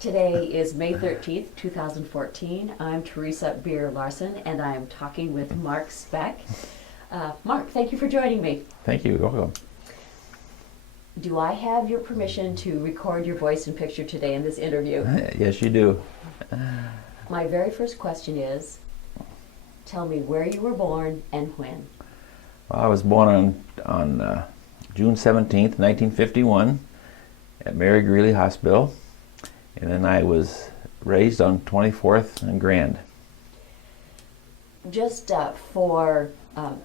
Today is May 13th, 2014. I'm Teresa Larson, and I'm talking with Mark Speck. Mark, thank you for joining me. Thank you. Welcome. Do I have your permission to record your voice and picture today in this interview? Yes, you do. My very first question is, tell me where you were born and when. Well, I was born on June 17th, 1951 at Mary Greeley Hospital, and then I was raised on 24th and Grand. Just for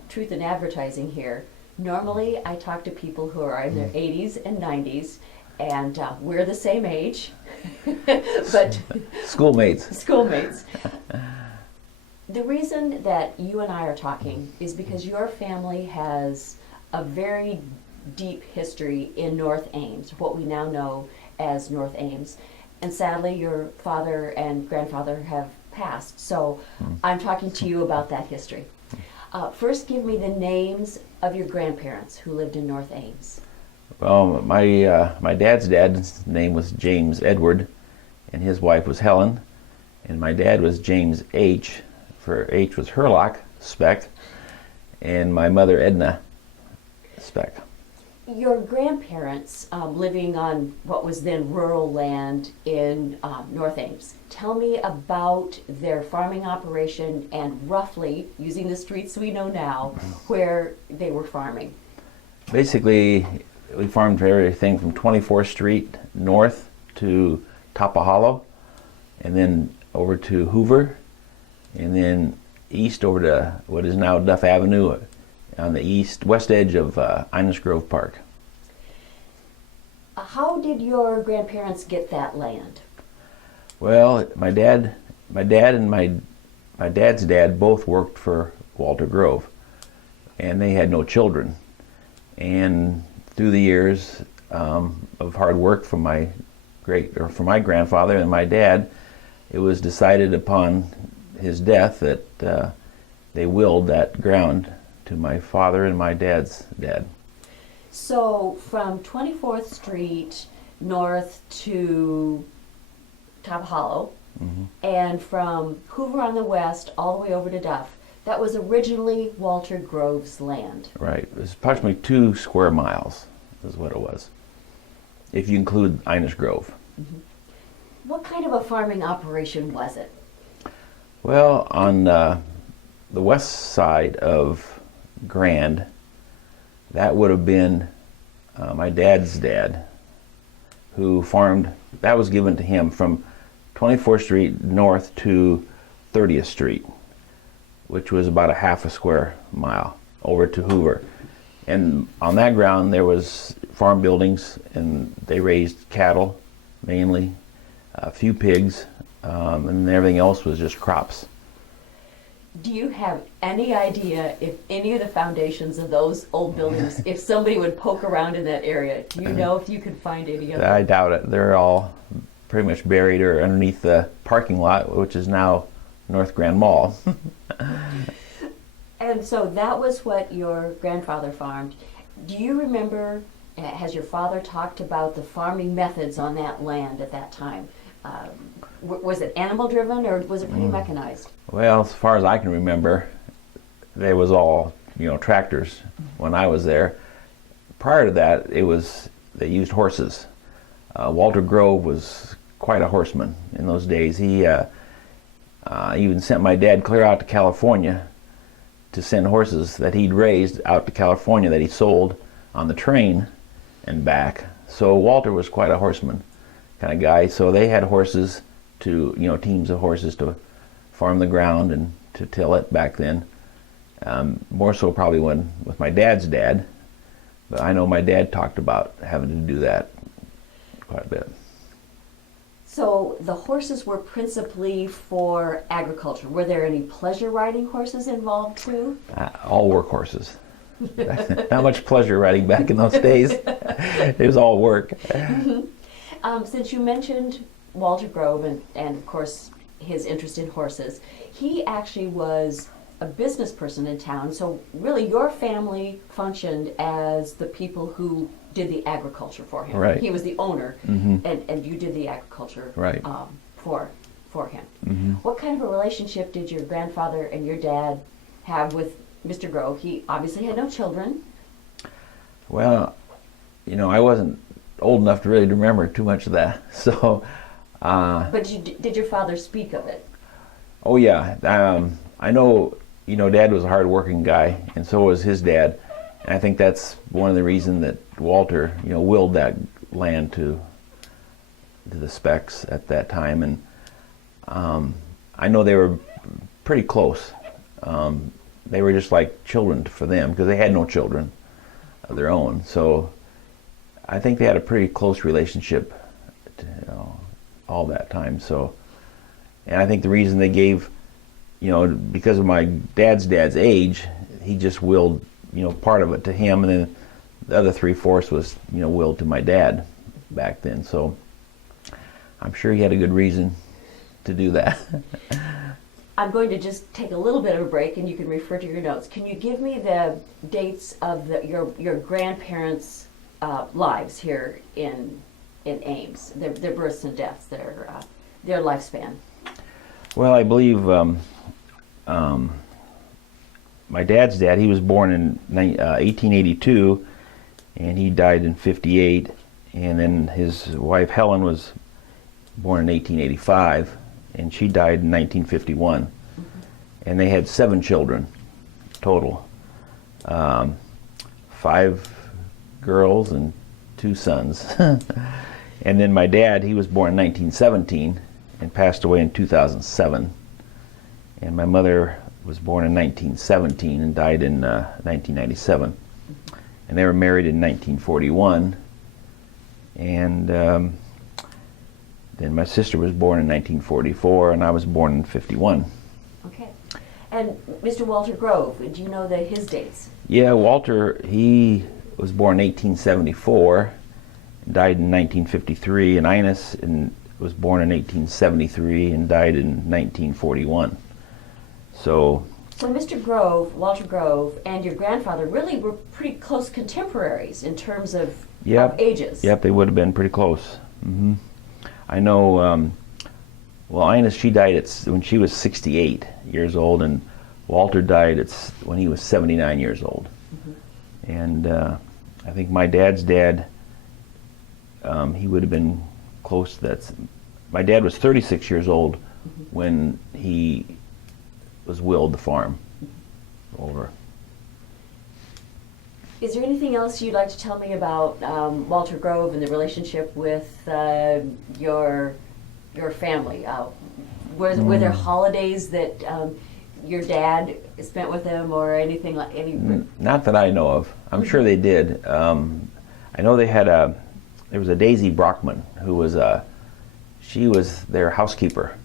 truth in advertising here, normally I talk to people who are in their 80s and 90s, and we're the same age, but Schoolmates. The reason that you and I are talking is because your family has a very deep history in North Ames, what we now know as North Ames. And sadly, your father and grandfather have passed. So I'm talking to you about that history. First, give me the names of your grandparents who lived in North Ames. Well, my dad's name was James Edward, and his wife was Helen, and my dad was James H. For H was Herlock Speck, and my mother Edna Speck. Your grandparents living on what was then rural land in North Ames. Tell me about their farming operation and roughly, using the streets we know now, where they were farming. Basically, we farmed everything from 24th Street north to Top of Hollow, and then over to Hoover, and then east over to what is now Duff Avenue on the west edge of Innes Grove Park. How did your grandparents get that land? Well, my dad and my dad's dad both worked for Walter Grove, and they had no children. And through the years of hard work from my grandfather and my dad, it was decided upon his death that they willed that ground to my father and my dad's dad. So from 24th Street north to Top Hollow, and from Hoover on the west all the way over to Duff, that was originally Walter Grove's land. Right. It was approximately 2 square miles is what it was, if you include Innes Grove. What kind of a farming operation was it? Well, on the west side of Grand, that would have been my dad's dad, who farmed. That was given to him from 24th Street north to 30th Street, which was about a half a square mile over to Hoover. And on that ground there was farm buildings, and they raised cattle mainly, a few pigs, and everything else was just crops. Do you have any idea if any of the foundations of those old buildings, if somebody would poke around in that area, do you know if you could find any of them? I doubt it. They're all pretty much buried or underneath the parking lot, which is now North Grand Mall. And so that was what your grandfather farmed. Do you remember, has your father talked about the farming methods on that land at that time? Was it animal driven or was it pretty mechanized? Well, as far as I can remember, there was all, tractors when I was there. Prior to that, they used horses. Walter Grove was quite a horseman in those days. He even sent my dad clear out to California to send horses that he'd raised out to California that he sold on the train and back. So Walter was quite a horseman kind of guy. So they had horses teams of horses to farm the ground and to till it back then. More so probably with my dad's dad, but I know my dad talked about having to do that quite a bit. So the horses were principally for agriculture. Were there any pleasure riding horses involved too? All work horses. Not much pleasure riding back in those days. It was all work. Since you mentioned Walter Grove and of course his interest in horses, he actually was a business person in town. So really, your family functioned as the people who did the agriculture for him. Right. He was the owner, and you did the agriculture Right. For him. What kind of a relationship did your grandfather and your dad have with Mr. Grove? He obviously had no children. Well, I wasn't old enough to really remember too much of that. So, But did your father speak of it? oh yeah, I know. Dad was a hard-working guy, and so was his dad. And I think that's one of the reasons that Walter, willed that land to the Specks at that time. And I know they were pretty close. They were just like children for them because they had no children of their own. So I think they had a pretty close relationship all that time. So, and I think the reason they gave, because of my dad's age, he just willed, part of it to him, and then the other 3/4 was, willed to my dad back then. So I'm sure he had a good reason to do that. I'm going to just take a little bit of a break, and you can refer to your notes. Can you give me the dates of your grandparents' lives here in Ames, their births and deaths, their lifespan? Well, I believe my dad's dad, he was born in 1882, and he died in 58. And then his wife Helen was born in 1885, and she died in 1951. And they had 7 children total, 5 girls and 2 sons. And then my dad, he was born in 1917 and passed away in 2007. And my mother was born in 1917 and died in 1997. And they were married in 1941. And then my sister was born in 1944, and I was born in 51. Okay. And Mr. Walter Grove, do you know his dates? Yeah, Walter, he was born in 1874, died in 1953, and Ines was born in 1873 and died in 1941. So Mr. Grove, Walter Grove, and your grandfather really were pretty close contemporaries in terms of ages. Yep, they would have been pretty close. I know, Ines, she died when she was 68 years old, and Walter died when he was 79 years old. And I think my dad's dad, he would have been close to that. My dad was 36 years old when he was willed the farm over. Is there anything else you'd like to tell me about Walter Grove and the relationship with your family? Were there holidays that your dad spent with them, or anything like any? Not that I know of. I'm sure they did. I know they had there was a Daisy Brockman who was she was their housekeeper,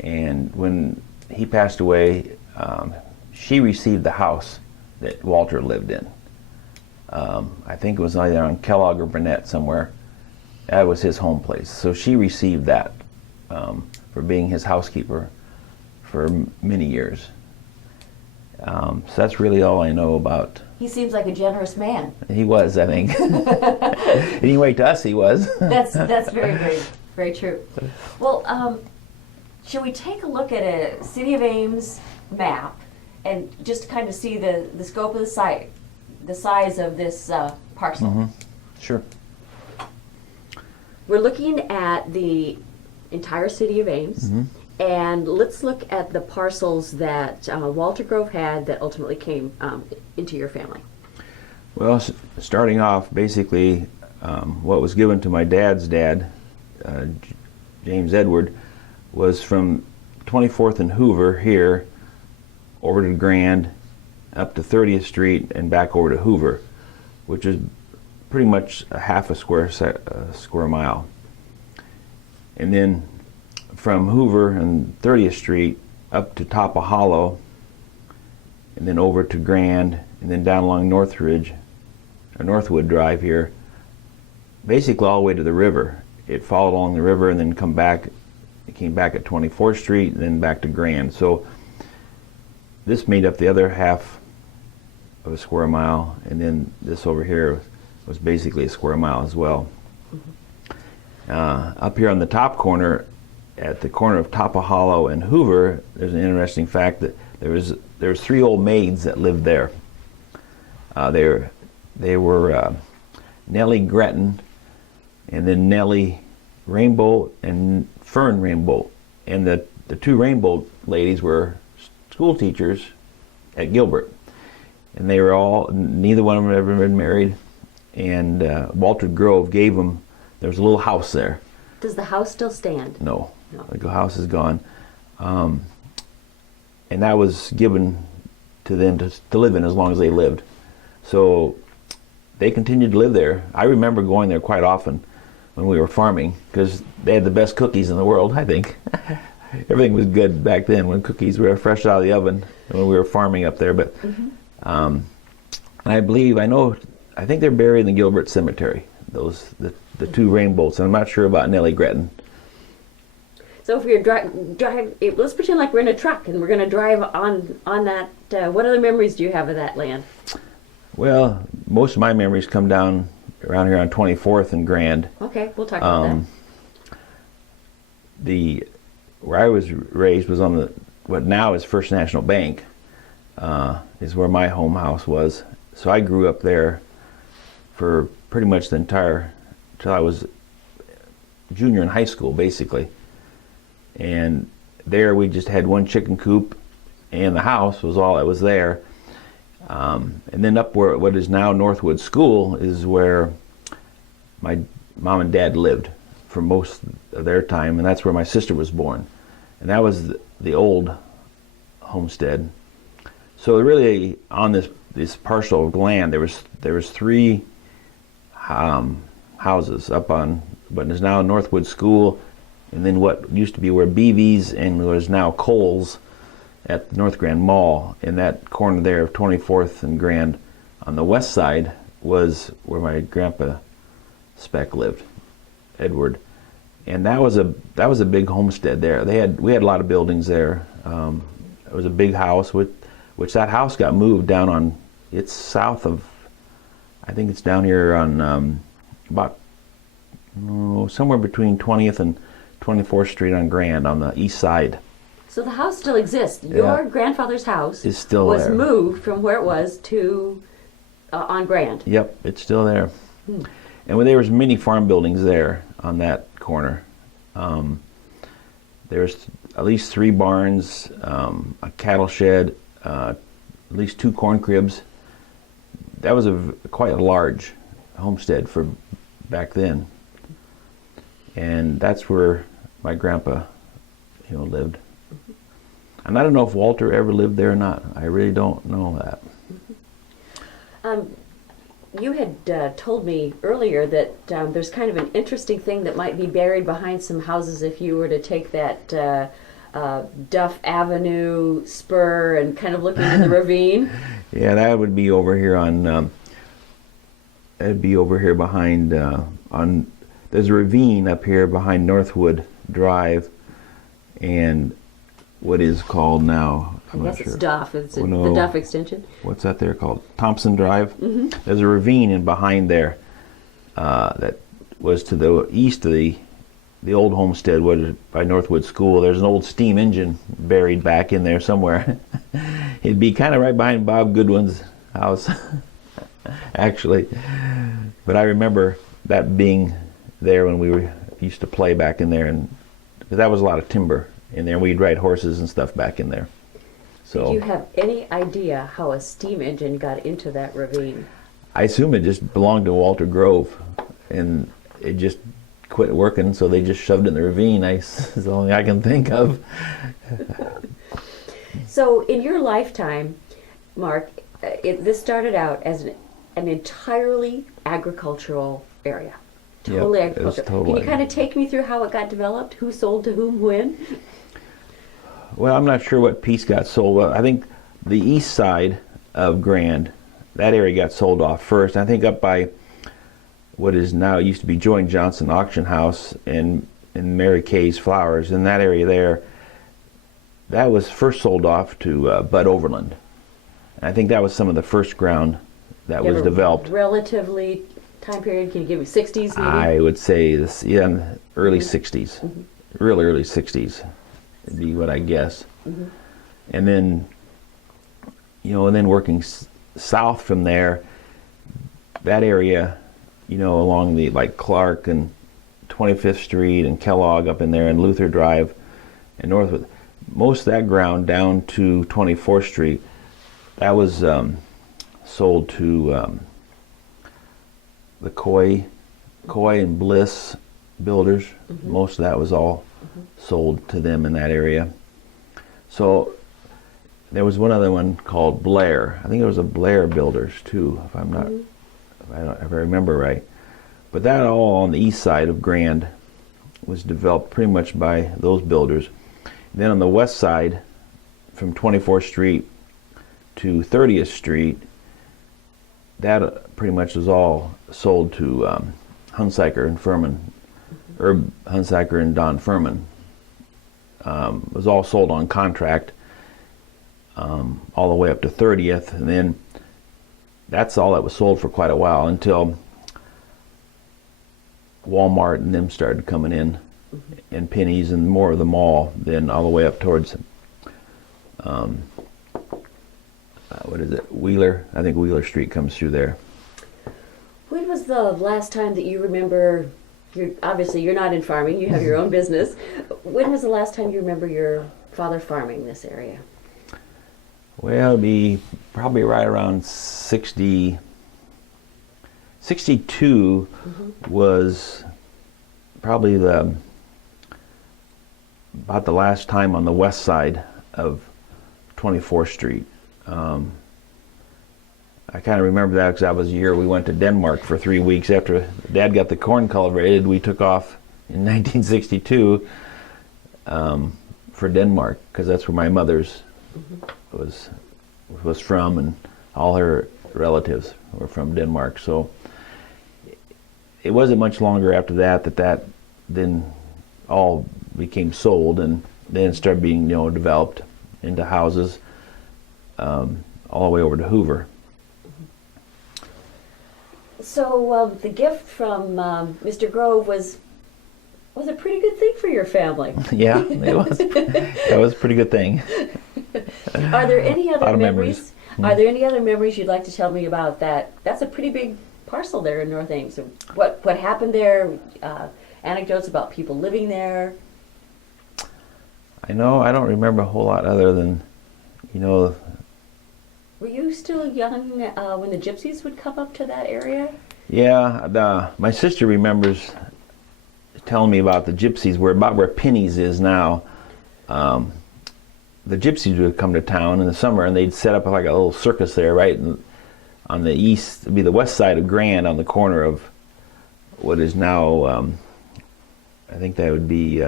and when he passed away, she received the house that Walter lived in. I think it was either on Kellogg or Burnett somewhere. That was his home place. So she received that for being his housekeeper for many years. So that's really all I know about. He seems like a generous man. He was, I think. Anyway, to us he was. That's very, very, very true. Well, shall we take a look at a City of Ames map and just kind of see the scope of the site, the size of this parcel? Sure. We're looking at the entire City of Ames, and let's look at the parcels that Walter Grove had that ultimately came into your family. Well, starting off, basically, what was given to my dad's dad, James Edward, was from 24th and Hoover here over to Grand, up to 30th Street, and back over to Hoover, which is pretty much a half a square mile. And then from Hoover and 30th Street up to top of Hollow, and then over to Grand, and then down along Northwood Drive here, basically all the way to the river. It followed along the river and then it came back at 24th Street and then back to Grand. So this made up the other half of a square mile, and then this over here was basically a square mile as well. Up here on the top corner, at the corner of Tapa Hollow and Hoover, there's an interesting fact that there was 3 old maids that lived there. They were Nellie Gretton, and then Nellie Rainbow and Fern Rainbow, and the 2 Rainbow ladies were school teachers at Gilbert, and they were all, neither one of them had ever been married, and Walter Grove gave them, there was a little house there. Does the house still stand? No. The house is gone, and that was given to them to live in as long as they lived. So they continued to live there. I remember going there quite often when we were farming, because they had the best cookies in the world, I think. Everything was good back then when cookies were fresh out of the oven when we were farming up there. But and I think they're buried in the Gilbert Cemetery, the 2 Rainbows, and I'm not sure about Nellie Gretton. So if you're let's pretend like we're in a truck and we're going to drive on that. What other memories do you have of that land? Well, most of my memories come down around here on 24th and Grand. Okay, we'll talk about that. Where I was raised was on what now is First National Bank, is where my home house was. So I grew up there for pretty much the entire, till I was junior in high school, basically. And there we just had 1 chicken coop, and the house was all that was there. And then up where what is now Northwood School is where my mom and dad lived for most of their time, and that's where my sister was born. And that was the old homestead. So really, on this parcel of land, there was 3 houses up on what is now Northwood School, and then what used to be where Beevy's and what is now Kohl's at the North Grand Mall. In that corner there of 24th and Grand on the west side was where my grandpa Speck lived, Edward. And that was a big homestead there. We had a lot of buildings there. It was a big house, which that house got moved down on, it's south of, I think it's down here on about somewhere between 20th and 24th Street on Grand on the east side. So the house still exists. Your grandfather's house is still was there. Moved from where it was to on Grand. Yep, it's still there. And there was many farm buildings there on that corner. There's at least 3 barns, a cattle shed, at least 2 corn cribs. That was quite a large homestead for back then. And that's where my grandpa, lived. And I don't know if Walter ever lived there or not. I really don't know that. You had told me earlier that there's kind of an interesting thing that might be buried behind some houses if you were to take that Duff Avenue spur and kind of look into the ravine. Yeah, that would be over here on. That'd be over here behind. There's a ravine up here behind Northwood Drive, and what is called now. I guess it's Duff. It's the Duff extension. What's that there called? Thompson Drive. There's a ravine in behind there that was to the east of the old homestead, was by Northwood School. There's an old steam engine buried back in there somewhere. It'd be kind of right behind Bob Goodwin's house, actually. But I remember that being there when we used to play back in there, and that was a lot of timber in there. We'd ride horses and stuff back in there. So, do you have any idea how a steam engine got into that ravine? I assume it just belonged to Walter Grove, and it just quit working, so they just shoved it in the ravine. Is the only I can think of. So, in your lifetime, Mark, this started out as an entirely agricultural area. Totally agricultural. Totally. Can you kind of take me through how it got developed? Who sold to whom when? Well, I'm not sure what piece got sold. I think the east side of Grand, that area got sold off first. I think up by what is now used to be Joy and Johnson Auction House and Mary Kay's Flowers, in that area there, that was first sold off to Bud Overland. And I think that was some of the first ground that was developed. Relatively time period, can you give me 60s maybe? I would say this, yeah, early 60s. Really early 60s would be what I guess. And then, and then working south from there, that area, along the, like Clark and 25th Street and Kellogg up in there and Luther Drive and Northwood, most of that ground down to 24th Street, that was sold to the Coy and Bliss builders. Most of that was all sold to them in that area. So there was one other one called Blair. I think it was a Blair Builders too, if I'm not, if I remember right. But that all on the east side of Grand was developed pretty much by those builders. And then on the west side, from 24th Street to 30th Street, that pretty much was all sold to Hunsaker and Furman, Herb Hunsaker and Don Furman. It was all sold on contract all the way up to 30th, and then that's all that was sold for quite a while until Walmart and them started coming in, and Penny's and more of the mall, then all the way up towards what is it, Wheeler? I think Wheeler Street comes through there. When was the last time that you remember, obviously you're not in farming, you have your own business. When was the last time you remember your father farming this area? Well, it'd be probably right around 60, 62 was probably about the last time on the west side of 24th Street. I kind of remember that because that was a year we went to Denmark for 3 weeks. After Dad got the corn cultivated, we took off in 1962 for Denmark, because that's where my mother's was from, and all her relatives were from Denmark. So it wasn't much longer after that then all became sold, and then started being developed into houses all the way over to Hoover. So the gift from Mr. Grove was a pretty good thing for your family. Yeah, it was. That was a pretty good thing. Are there any other memories? Mm-hmm. Are there any other memories you'd like to tell me about that? That's a pretty big parcel there in North Ames. So what happened there? Anecdotes about people living there? I don't remember a whole lot other than, Were you still young when the gypsies would come up to that area? Yeah, my sister remembers telling me about the gypsies, about where Penny's is now. The gypsies would come to town in the summer, and they'd set up like a little circus there, right on the east, it'd be the west side of Grand, on the corner of what is now, I think that would be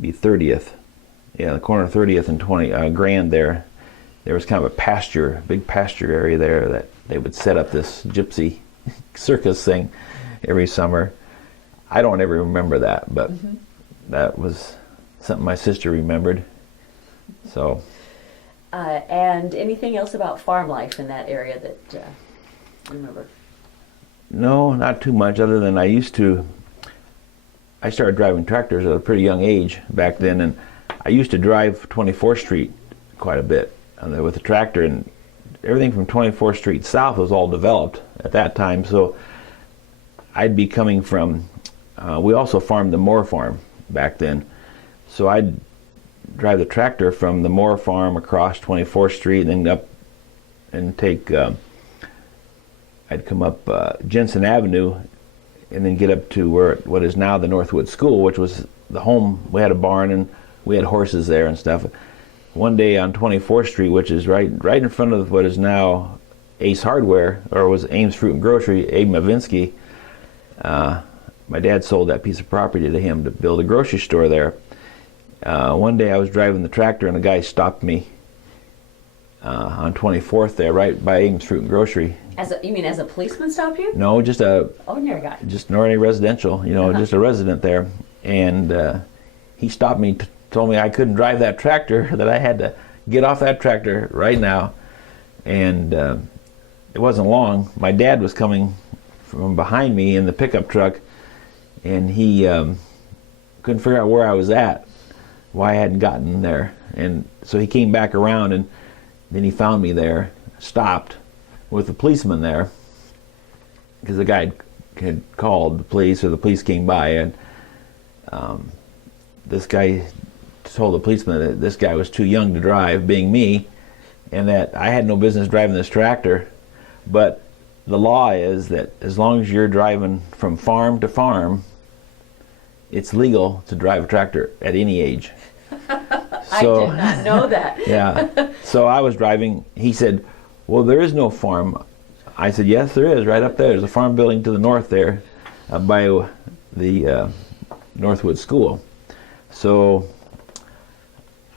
30th. Yeah, the corner of 30th and 20 Grand there. There was kind of a big pasture area there that they would set up this gypsy circus thing every summer. I don't ever remember that, but that was something my sister remembered. So. And anything else about farm life in that area that you remember? No, not too much, other than I started driving tractors at a pretty young age back then, and I used to drive 24th Street quite a bit with the tractor, and everything from 24th Street south was all developed at that time. So I'd be coming from, we also farmed the Moore Farm back then. So I'd drive the tractor from the Moore Farm across 24th Street and then up and take, I'd come up Jensen Avenue and then get up to what is now the Northwood School, which was the home. We had a barn and we had horses there and stuff. One day on 24th Street, which is right in front of what is now Ace Hardware, or was Ames Fruit and Grocery, Abe Mavinsky, my dad sold that piece of property to him to build a grocery store there. One day I was driving the tractor and a guy stopped me on 24th there, right by Ames Fruit and Grocery. You mean as a policeman stopped you? No, just a ordinary guy. Just an ordinary residential, just a resident there, and he stopped me told me I couldn't drive that tractor, that I had to get off that tractor right now. And it wasn't long. My dad was coming from behind me in the pickup truck, and he couldn't figure out where I was at, why I hadn't gotten there. And so he came back around, and then he found me there, stopped with the policeman there, because the guy had called the police, or the police came by, and this guy told the policeman that this guy was too young to drive, being me, and that I had no business driving this tractor. But the law is that as long as you're driving from farm to farm, it's legal to drive a tractor at any age. I did not know that. Yeah. So I was driving. He said, well, there is no farm. I said, yes, there is. Right up there. There's a farm building to the north there by the Northwood School. So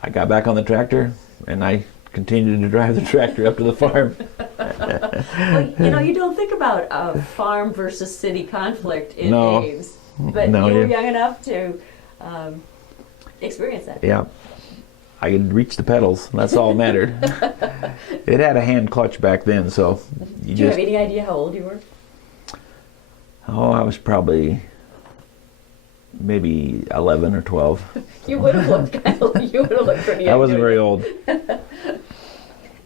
I got back on the tractor, and I continued to drive the tractor up to the farm. Well, you don't think about a farm versus city conflict in No. Ames, but No, you were yeah. young enough to experience that. Yeah. I could reach the pedals. That's all that mattered. It had a hand clutch back then, so you Do you just... have any idea how old you were? Oh, I was probably maybe 11 or 12. You would have looked pretty young. I wasn't doing very it. old.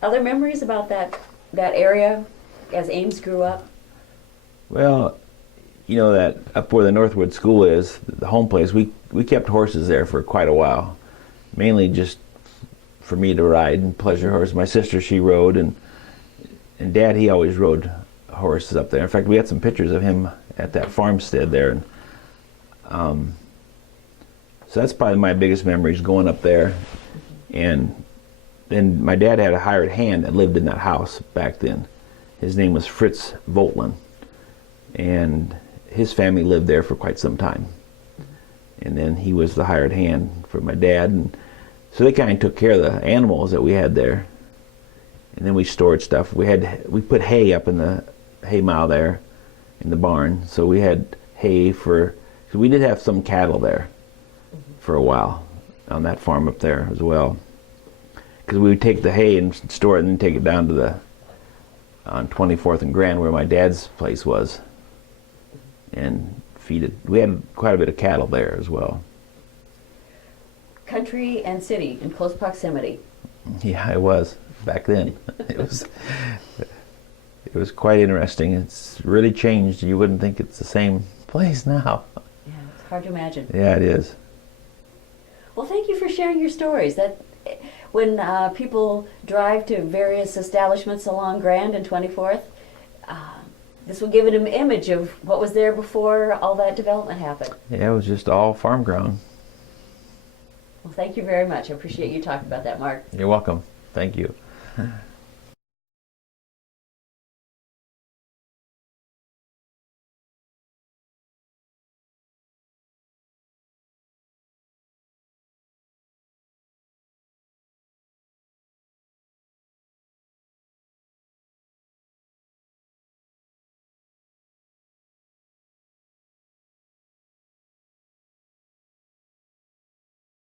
Other memories about that area as Ames grew up? Well, you know that up where the Northwood School is, the home place, we kept horses there for quite a while. Mainly just for me to ride and pleasure horse. My sister, she rode, and Dad, he always rode horses up there. In fact, we had some pictures of him at that farmstead there. And so that's probably my biggest memories, going up there. And then my dad had a hired hand that lived in that house back then. His name was Fritz Voltland, and his family lived there for quite some time. And then he was the hired hand for my dad, and so they kind of took care of the animals that we had there. And then we stored stuff. We put hay up in the hay mow there in the barn, so we had hay for. So we did have some cattle there for a while on that farm up there as well. Because we would take the hay and store it, and then take it down to on 24th and Grand, where my dad's place was, and feed it. We had quite a bit of cattle there as well. Country and city in close proximity. Yeah, it was back then. It was quite interesting. It's really changed. You wouldn't think it's the same place now. Yeah, it's hard to imagine. Yeah, it is. Well, thank you for sharing your stories. That when people drive to various establishments along Grand and 24th, this will give it an image of what was there before all that development happened. Yeah, it was just all farm ground. Well, thank you very much. I appreciate you talking about that, Mark. You're welcome. Thank you.